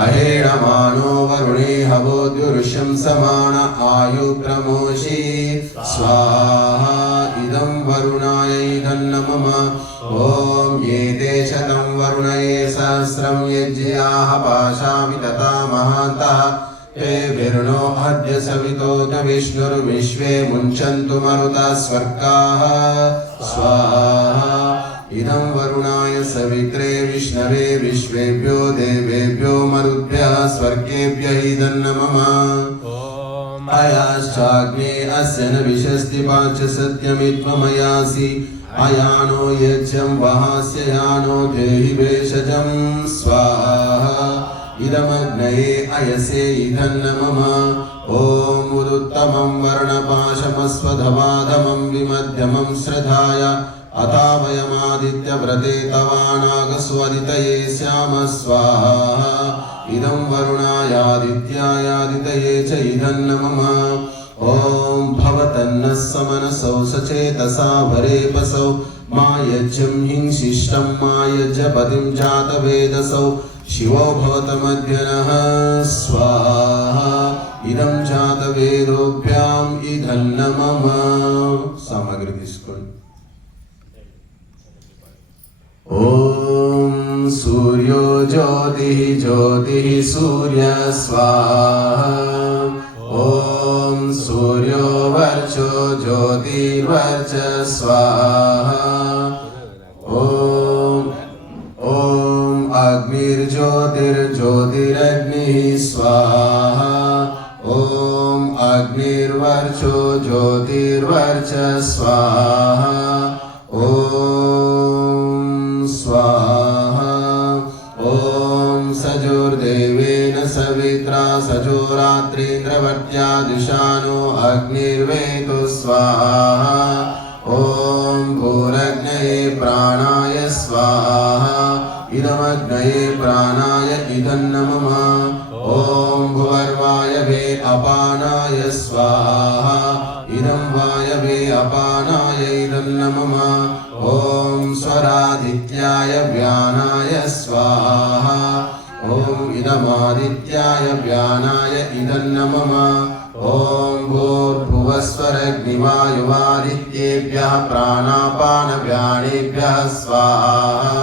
अहेणमानो वरुणे हवोद्युरुषं समान आयुप्रमोषि स्वाहा इदं वरुणाय इदन्नमम ॐ ये ते शतं वरुणये सहस्रं यज्ञाः पाशामि तथा महान्तः हे विर्णो अद्य सवितो च विष्णुर्विश्वे मुञ्चन्तु मरुतः स्वर्गाः स्वाहा इदं वरुणाय सवित्रे विष्णवे विश्वेभ्यो देवेभ्यो मरुद्भ्यः स्वर्गेभ्यः इदन्नमम अयाश्चाग्ने अस्य न विशस्ति पाच सत्यमित्वमयासि अयानो यज्ञं वहास्य यानो देहि भेषजं स्वाहा इदमग्नये अयसे इदन्नमम ॐ उदुत्तमं वर्णपाशमस्वधवाधमं विमध्यमं श्रद्धाय अथावयमादित्यव्रते तवानागस्वदितये स्याम स्वाहा इदं वरुणायादित्यायादितये च इदन्नमम ॐ भवतन्नः समनसौ सचेतसा भरेपसौ मायज्यं हिंशिष्टं मायज्यपतिं जातवेदसौ शिवो भवतमध्यनः स्वाहा इदं जातवेदोभ्याम् इदन्नमम सामग्री తీసుకోండి ॐ सूर्यो ज्योतिः ज्योतिः सूर्य स्वाहा ॐ सूर्यो वर्चो ज्योतिर्वर्च स्वाहा ॐ अग्निर्ज्योतिर्ज्योतिरग्निः स्वाहा ॐ अग्निर्वर्चो ज्योतिर्वर्च स्वाहा ॐ स्वाहा ॐ सजोर्देवेन सवित्रा सजोरात्रीन्द्रवर्त्या दिशानो अग्निर्वेतु स्वाहा ॐ भूरग्नये प्राणाय स्वाहा इदमग्नये प्राणाय इदन्नमम ॐ भुवर्वायवे अपानाय स्वाहा इदं वायवे अपानाय इदन्नमम ॐ स्वरादित्याय व्यानाय स्वाहा ॐ इदमादित्याय व्यानाय इदन्नमम ॐ भूर्भुवस्वरग्निवायुवादित्येभ्यः प्राणापानव्यानेभ्यः स्वाहा